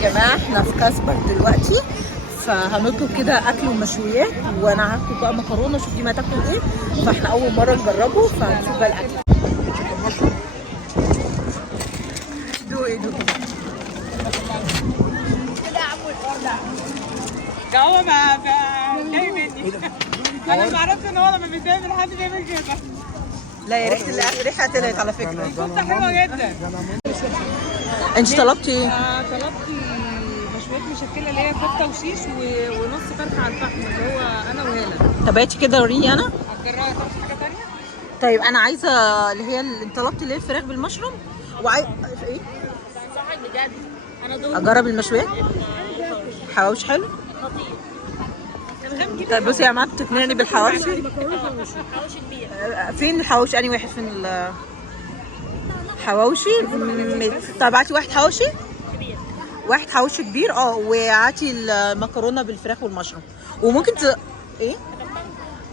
جماعه احنا في كاسبر دلوقتي، فهنطلب كده اكل ومشويات، وانا هاكل بقى مكرونه. شوف دي ما تاكل ايه، فاحنا اول مره نجربه فهنشوف بقى الاكل. دو ايه دو ده هو ما جاي مني. انا ما اعرفش ان هو لما بيتعمل حد بيعمل كده. لا يا ريحه طلعت على فكره. الكفته حلوه جدا. انت طلبتي ايه؟ طلبت مشويات مشكله اللي هي كفته وشيش ونص فرخه على الفحم اللي هو انا وهاله. طب هاتي كده وريني انا. هتجربي طلبت حاجه ثانيه؟ طيب انا عايزه اللي هي اللي انت طلبتي اللي هي الفراخ بالمشروم ايه؟ صح بجد. انا دول اجرب المشويات. حواوشي حلو. طيب بصي يا جماعه بتقنعني بالحواوشي. حواوشي كبير. فين الحواوشي؟ انهي واحد فين الحواوشي؟ طيب هاتي واحد حواوشي كبير. واحد حواوشي كبير وهاتي المكرونه بالفراخ والمشروم. وممكن ايه؟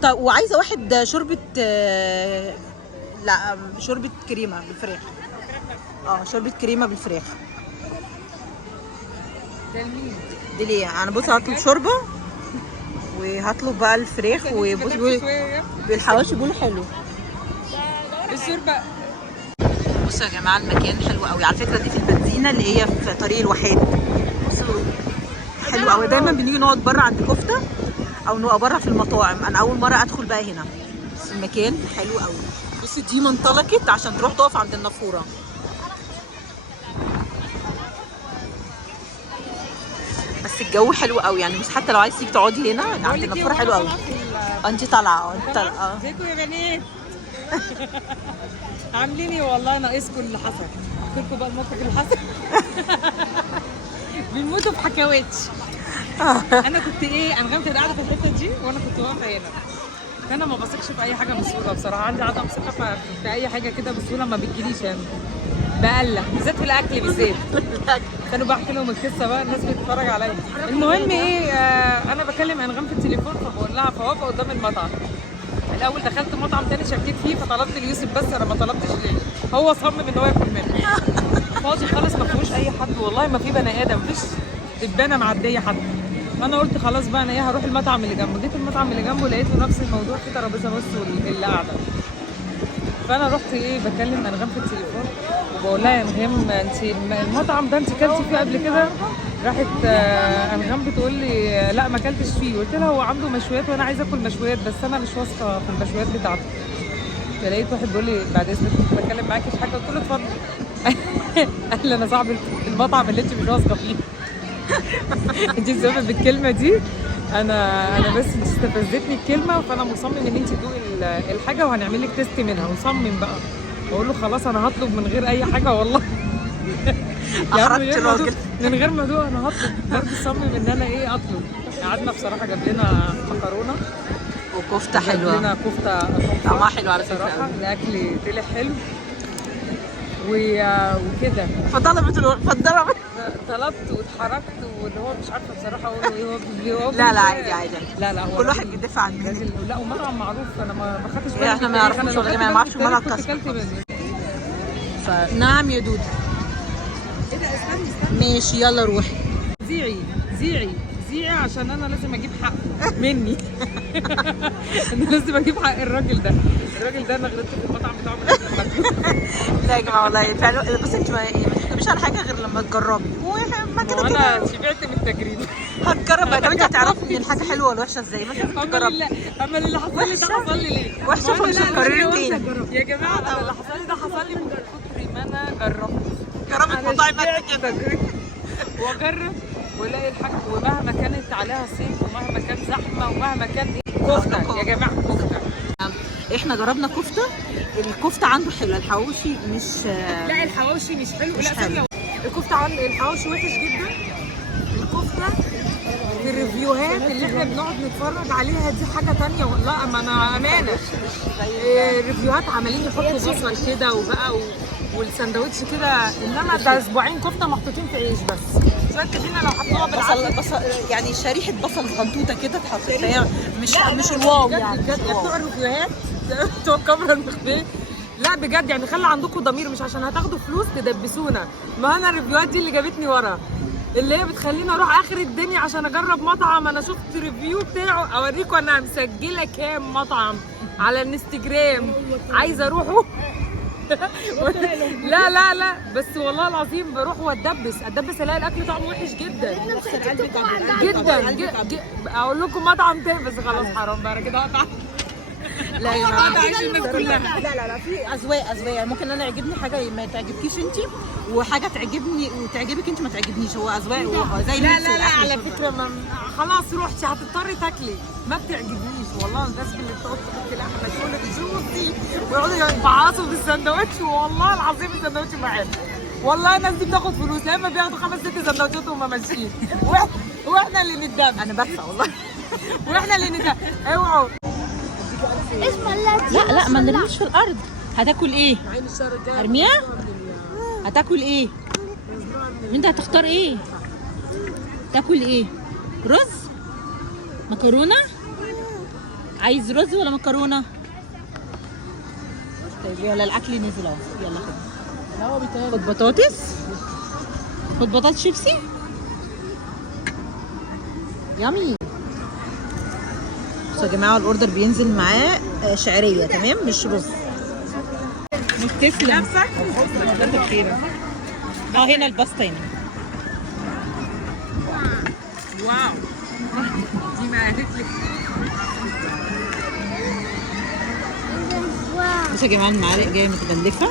طب وعايزه واحد شوربه لا شوربه كريمه بالفراخ. شوربه كريمه بالفراخ. ده لمين؟ دي ليه؟ انا بص هطلب شوربه وهطلب بقى الفراخ. وبص بالحواوشي بيقولوا حلو. الشوربه. بصوا يا جماعه المكان حلو قوي على فكره. دي في البنزينه اللي هي في طريق الواحات. بصوا حلو قوي. دايما بنيجي نقعد بره عند كفته او نبقى بره في المطاعم. انا اول مره ادخل بقى هنا، بس المكان حلو قوي. بصي دي منطلقت عشان تروح تقف عند النافوره. بس الجو حلو قوي يعني، بس حتى لو عايز تيجي تقعدي هنا عند النافوره حلو قوي. انت طالعه انت طالعه. ازيكم يا بنات؟ عاملين ايه؟ والله ناقصكم اللي حصل. احكي لكم بقى الموقف اللي حصل. بنموتوا في حكاواتش. انا كنت انا كنت قاعده في الحته دي وانا كنت واقفه هنا. انا ما بثقش في اي حاجه بسهوله بصراحه. عندي عدم ثقه في اي حاجه كده بسهوله ما بتجيليش يعني. بقلق بالذات في الاكل بالذات. كانوا بحكي لهم القصه بقى، الناس بتتفرج عليا. المهم انا بكلم انغام في التليفون فبقول لها فواقفه قدام المطعم. الاول دخلت مطعم تاني شكيت فيه فطلبت ليوسف، بس انا ما طلبتش ليه. هو صمم ان هو ياكل منه. فاضي خالص ما فيهوش اي حد والله، ما في بني ادم، مفيش دبانه معديه حد. انا قلت خلاص بقى انا هروح المطعم اللي جنبه. جيت المطعم اللي جنبه لقيته نفس الموضوع، في ترابيزه بس اللي قاعده. فانا رحت بكلم انغام في التليفون وبقول لها يا انغام انت المطعم ده انت كلتي فيه قبل كده؟ راحت انغام بتقول لي لا ما كلتش فيه. قلت لها هو عنده مشويات وانا عايزه اكل مشويات بس انا مش واثقه في المشويات بتاعته. فلقيت واحد بيقول لي بعد اذنك كنت بتكلم معاكي في حاجه. قلت له اتفضل. قال لي انا صاحب المطعم اللي انت مش واثقه فيه. انت السبب بالكلمه دي. انا بس انت استفزتني الكلمه، فانا مصمم ان انت تدوقي الحاجه وهنعمل لك تيست منها. وصمم بقى. بقول له خلاص انا هطلب من غير اي حاجه والله. احرجت الراجل. من غير ما ادوق انا هطلب. برضه صمم ان انا اطلب. قعدنا بصراحه جاب لنا مكرونه وكفته حلوه. جاب لنا كفته طعمها حلو على فكره. الاكل طلع حلو وكده. طلبت واتحركت واللي هو مش عارفه بصراحه اقول له هو لا عادي عادي. لا هو كل واحد بيدافع عن مين. لا ومطعم معروف انا ما خدتش بالي. احنا ما نعرفوش ولا ما نعرفش المطعم كسر. نعم يا دودي. ايه ده؟ استني ماشي يلا روحي. زيعي عشان انا لازم اجيب حق مني. انا لازم اجيب حق الراجل ده انا غلطت في المطعم بتاعه. لا يا جماعه والله فعلا. بس انت ما تحكميش على حاجه غير لما تجربي. وما كده انا شبعت من التجريب. هتجرب بقى. طب انت هتعرفي ان الحاجه حلوه ولا وحشه ازاي؟ ما انت تجربي. اما اللي حصل لي ده حصل لي ليه؟ وحشه فمش هتكرري تاني يا جماعه. انا اللي حصل لي ده حصل لي من كتر ما انا جربت مطاعم كده واجرب والاقي الحاجه، ومهما كانت عليها صيف ومهما كان زحمه ومهما كان كفته. يا جماعه كفته. احنا جربنا كفته. الكفته عنده حلوه. الحواوشي مش لا الحواوشي مش حلو. مش لا حلو. الكفته عنده الحواوشي وحش جدا. الكفته في الريفيوهات اللي احنا بنقعد نتفرج عليها دي حاجه ثانيه والله. اما انا امانه ريفيوهات عمالين يحطوا بصل كده وبقى والساندوتش كده. انما ده اسبوعين كفته محطوطين في عيش بس. فانت هنا لو حطوها بصل يعني شريحه بصل صغنطوطه كده اتحطت. هي مش الواو يعني. بجد بتوع الريفيوهات بتوع الكاميرا المخفيه. لا بجد يعني خلي عندكم ضمير، مش عشان هتاخدوا فلوس تدبسونا. ما انا الريفيوهات دي اللي جابتني ورا. اللي هي بتخليني اروح اخر الدنيا عشان اجرب مطعم انا شفت ريفيو بتاعه، اوريكم انا مسجله كام مطعم على الانستجرام عايزه اروحه. لا لا لا بس والله العظيم بروح واتدبس الاقي الاكل طعمه وحش جدا جدا. اقول لكم مطعم تاني بس خلاص حرام بقى كده اقطع. لا يا جماعه جماعه عايش الناس كلها. لا في اذواق يعني ممكن انا يعجبني حاجه ما تعجبكيش انت، وحاجه تعجبني وتعجبك انت ما تعجبنيش. هو اذواق زي لا اللبس لا لا والأكل على والشرب. فكره خلاص روحتي هتضطري تاكلي ما بتعجبنيش والله. الناس اللي بتقعد تحط لحمه تقول لك جوسي ويقعدوا يفعصوا في السندوتش، والله العظيم السندوتش معانا. والله الناس دي بتاخد فلوس، يا اما بياخدوا 5 6 سندوتشات وهم ماشيين واحنا اللي ندم. انا بدفع والله. واحنا اللي ندم. اوعوا لا ما نرميش في الارض. هتاكل ايه؟ ارميها؟ هتاكل ايه؟ انت هتختار ايه؟ تاكل ايه؟ رز؟ مكرونه؟ عايز رز ولا مكرونه؟ طيب يلا الاكل نزل اهو، يلا خد بطاطس، خد بطاطس شيبسي يامي. بصوا يا جماعه الاوردر بينزل معاه شعريه تمام مش رز. تسلم نفسك كتر خيرك. هنا الباستا هنا. واو دي ما قالت لك. بصوا يا جماعه المعالق جايه متبلفه.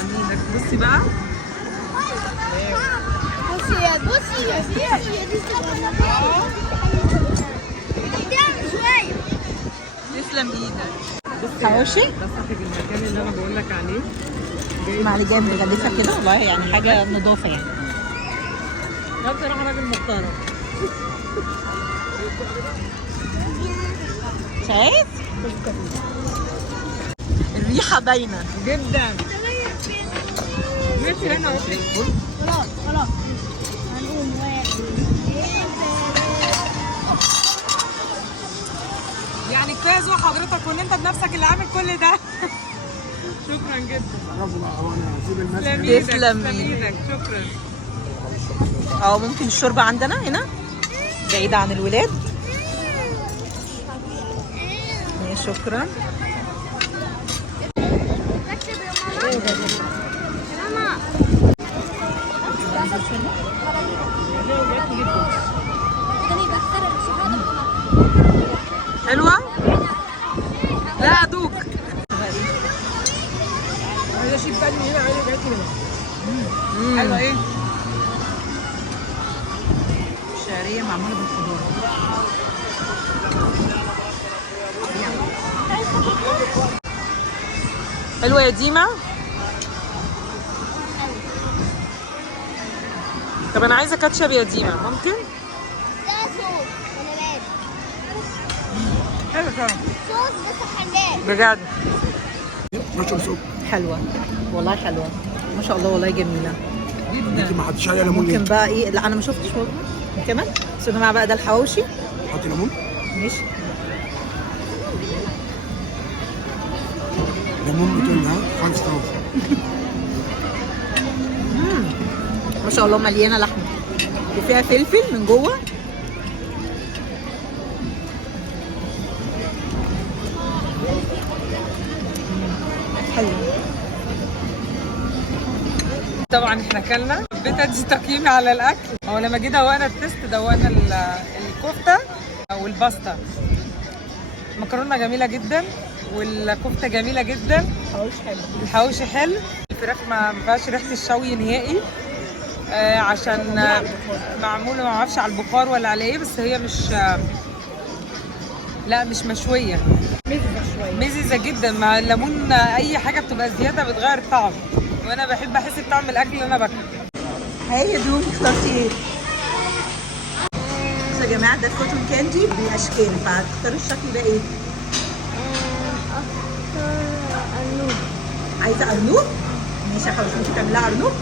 امينك بصي بقى. بصي تسلم ايدك. حواوشي ده صاحب المكان اللي انا بقول لك عليه. المعالق جايه متغلفه كده والله، يعني حاجه نظافه يعني. ده بصراحه راجل محترم. شايف؟ الريحه باينه جدا. ماشي انا خلاص هنقوم. يعني كفايه ذوق حضرتك وان انت بنفسك اللي عامل كل ده. شكرا جدا. تسلم ايدك. شكرا. اه ممكن الشوربه عندنا هنا بعيده عن الولاد. شكرا. حلوه؟ لا ادوك. عايزه اشيل بالي هنا عايزه جاتي هنا. حلوه ايه؟ شعريه معموله بالخضار. حلوه يا ديما. طب انا عايزه كاتشب يا ديما ممكن؟ ده صوص ونبات. حلو فعلا صوص بس حراق. بجد. حلوه والله حلوه ما شاء الله والله جميله جدا. ما حطيتش عليها ليمون ممكن ليه؟ بقى ايه؟ لا انا ما شفتش والله كمان. بس يا جماعه بقى ده الحواوشي. حطي ليمون؟ ماشي. ليمون بتقول ها 5 ستار. ما شاء الله مليانه لحمه وفيها فلفل من جوه. حلو. طبعا احنا اكلنا. حبيت ادي تقييمي على الاكل. هو لما جيت دوقنا التست دوقنا الكفته والباستا. المكرونه جميله جدا والكفته جميله جدا. الحواوشي حلو. الفراخ ما فيهاش ريحه الشوي نهائي. عشان معموله ما اعرفش على البخار ولا على ايه، بس هي مش لا مش مشويه. مززه جدا مع الليمون. اي حاجه بتبقى زياده بتغير الطعم، وانا بحب احس بطعم الاكل اللي انا باكله. هي دوم اخترتي. بصوا يا جماعه ده كوتون كاندي باشكال، فهتختاروا الشكل ده ايه؟ أرنوب. عايزه ارنوب؟ ماشي يا حبيبتي انت تعمليها ارنوب.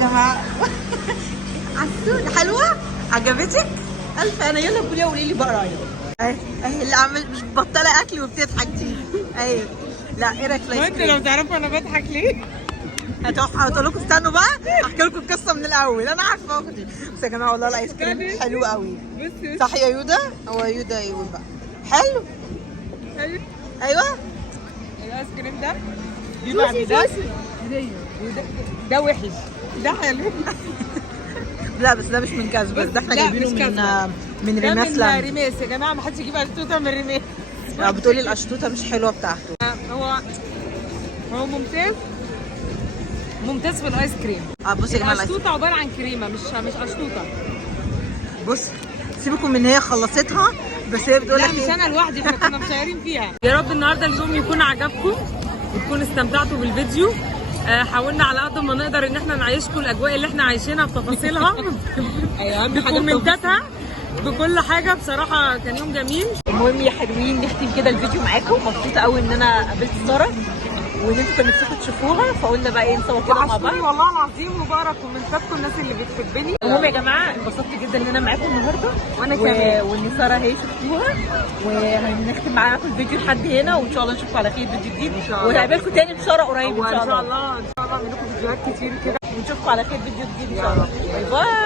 جماعه. عسول حلوه عجبتك؟ الف انا يلا كلي وقولي لي بقى رايك. اهي اللي عامل مش بطاله اكل وبتضحك دي اهي. لا ايه رايك في الايس انت كريم؟ لو تعرفوا انا بضحك ليه؟ هتقول لكم استنوا بقى احكي لكم القصه من الاول. انا عارفه اختي بس يا جماعه والله الايس كريم حلو قوي. بصي صح يا يودا؟ هو يودا يقول بقى حلو. ايوه ايوه الايس كريم ده بيبقى ده وحش ده حلو. لا بس ده مش من كاس بس ده احنا لا، جايبينه مش من كاس. من ده ريماس من لاند. ريماس يا جماعه، ما حدش يجيب اشطوطه من ريماس. بتقولي القشطوطه مش حلوه بتاعته. هو ممتاز في الايس كريم. بصي يا جماعه الايس الاشطوطه عباره عن كريمه مش اشطوطه. بص سيبكم من هي خلصتها بس هي بتقول لا لك مش ايه؟ انا لوحدي، احنا كنا مشايرين فيها. يا رب النهارده اليوم يكون عجبكم وتكونوا استمتعتوا بالفيديو. حاولنا على قد ما نقدر ان احنا نعيشكم الاجواء اللي احنا عايشينها بتفاصيلها بكومنتاتها بكل حاجه. بصراحه كان يوم جميل. المهم يا حلوين نختم كده الفيديو معاكم. مبسوطه قوي ان انا قابلت ساره وان انتوا كان نفسكم تشوفوها فقلنا بقى ايه نصور كده مع بعض. وحشوني والله العظيم وبقرا كومنتاتكم الناس اللي بتحبني. المهم يا جماعه انبسطت جدا ان انا معاكم النهارده وانا كمان. وان ساره هي شفتوها وهنختم معاكم الفيديو لحد هنا وان شاء الله نشوفكم على خير فيديو جديد إن شاء الله. وهقابلكم تاني بساره قريب ان ان شاء الله شاء الله اعمل لكم فيديوهات كتير كده ونشوفكم على خير فيديو جديد ان شاء الله. باي باي.